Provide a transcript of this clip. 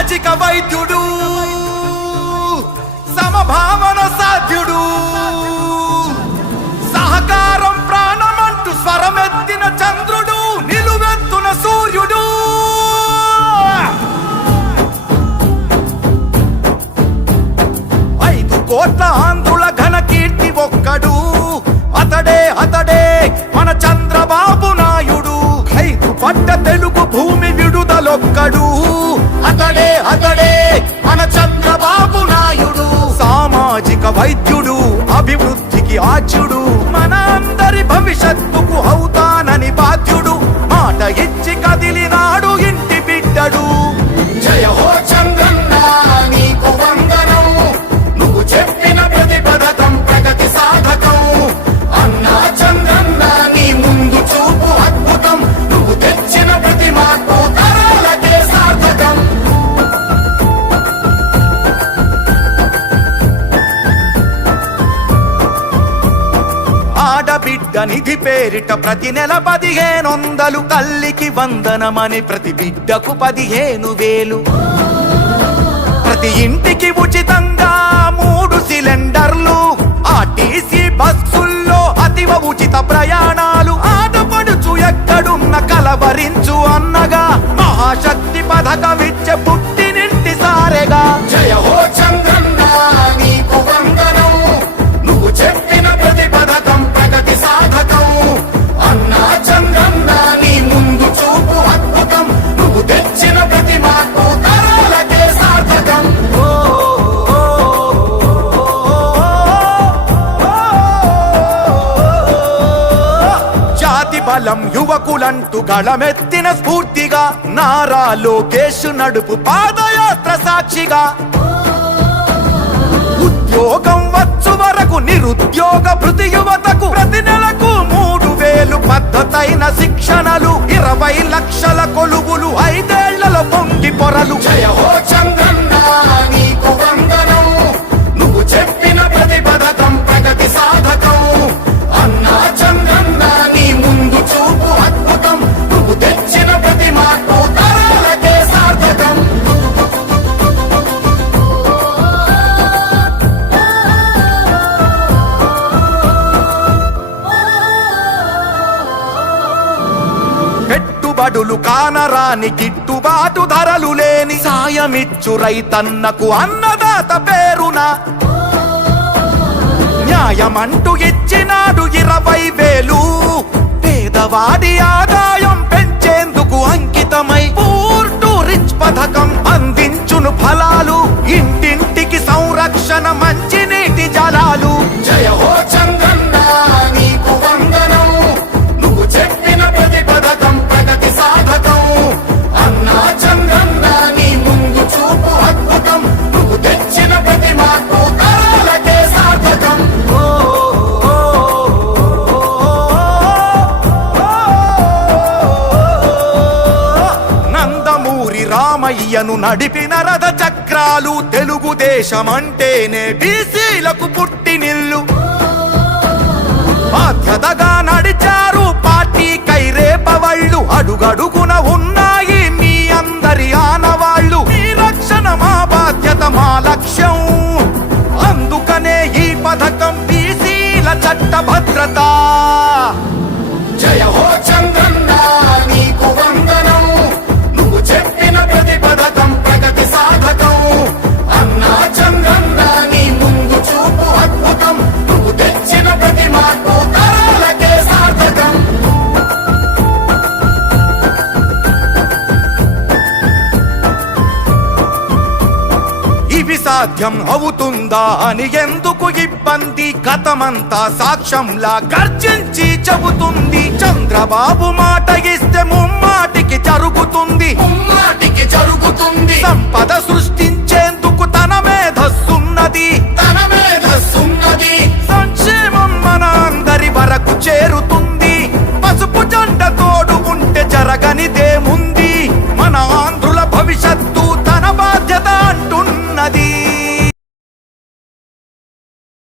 సామాజిక వైద్యుడు, సమభావన సాధ్యుడు, సహకారం ప్రాణమంటూ స్వరమెత్తిన చంద్రుడు, నిలువెత్తున సూర్యుడు. 5 కోట్ల ఆంధ్రుల ఘన కీర్తి ఒక్కడు, అతడే మన చంద్రబాబు నాయుడు. 5 పట్ట తెలుగు భూమి విడుదలొక్కడు, అతడే మన చంద్రబాబు నాయుడు. సామాజిక వైద్యుడు, అభివృద్ధికి ఆచ్యుడు, మన అందరి భవిష్యత్తుకు అవుతానని బాధ్యుడు. మాట ఇచ్చి కదిలినాడు ఇంటి బిడ్డడు. జయ హో చంద్రన్న నీకు వందనం, నువ్వు చెప్పిన ప్రతి పథకం ప్రగతి సాధకం. అన్నా చంద్రన్న నీ ముందు చూపు అద్భుతం, నువ్వు తెచ్చిన ప్రతి మార్పు తరాలకే సార్థకం. ఆడబిడ్డ నిధి పేరిట ప్రతి నెల 1500, తల్లికి వందనమని ప్రతి బిడ్డకు 15,000, ప్రతి ఇంటికి ఉచితంగా 3 సిలిండర్లు, ఆర్టీసీ బస్సుల్లో అతివ ఉచిత ప్రయాణాలు. ఆడపడుచు ఎక్కడున్న కలవరించు అన్నగా, మహాశక్తి పథకమిచ్చే పుట్టినింటి సారెగా. జయ హో చంద్రన్న నీకు వందనం, నువ్వు చెప్పిన ప్రతి పథకం ప్రగతి సాధకం. అన్నా చంద్రన్న నీ ముందు చూపు అద్భుతం, నువ్వు తెచ్చిన ప్రతి మార్పు తరాలకే సార్థకం. జాతి బలం యువకులంటూ గళమెత్తిన స్ఫూర్తిగా, నారా లోకేష్ నడుపు పాదయాత్ర సాక్షిగా. ఉద్యోగం వచ్చు వరకు నిరుద్యోగ భృతి యువతకు, ప్రతి నెలకు 3,000 పద్ధతైన శిక్షణలు, 20 లక్షల కొలువులు, 5 ఏళ్లలో పొంగి పొరలు. జయ హో చంద్రన్న నీకు వందనం, నువ్వు చెప్పిన ప్రతి పథకం ప్రగతి సాధకం. అన్నా చంద్రన్న నీ ముందు చూపు అద్భుతం, నువ్వు తెచ్చిన ప్రతి మార్పు తరాలకే సార్థకం. పెట్టుబడులు కానరాని గిట్టుబాటు ధరలు లేని, సాయమిచ్చు రైతన్నకు అన్నదాత పేరున. న్యాయమంటూ ఇచ్చినాడు 20,000, పేదవాడి ఆదాయం పెంచేందుకు అంకితమై పూర్ టు రిచ్ పథకం అందించును ఫలాలు. ఇంటింటికి సంరక్షణ మంచినీటి జలాలు. జయ హో చంద్రన్న నీకు వందనం, నువ్వు చెప్పిన ప్రతి పథకం ప్రగతి సాధకం. అన్నా చంద్రన్న నీ ముందు చూపు అద్భుతం, నువ్వు తెచ్చిన ప్రతి మార్పు తరాలకే సార్థకం. నందమూరి రామయ్యను నడిపిన రథ చక్రాలు, తెలుగుదేశమంటేనే బీసీలకు పుట్టినిల్లు. బాధ్యతగా నడిచారు పార్టీ కైరేపవళ్ళు, అడుగడుగున ఉన్నాయి మీ అందరి ఆనవాళ్ళు. ఈ రక్షణ మా బాధ్యత, మా లక్ష్యం, అందుకనే ఈ పథకం బీసీల చట్ట భద్రత. జయ హో చంద్రన్న నీకు వందనం, నువ్వు చెప్పిన ప్రతి పథకం ప్రగతి సాధకం. అన్నా చంద్రన్న నీ ముందు చూపు అద్భుతం, నువ్వు తెచ్చిన ప్రతి మార్పు తరాలకే సార్థకం. ఇవి సాధ్యం అవుతుందా అని ఎందుకు ఇబ్బంది, గతమంతా సాక్ష్యంలా గర్జించి చెబుతుంది. చంద్రబాబు మాట ఇస్తే ముమ్మాటికి జరుగుతుంది, సంపద సృష్టి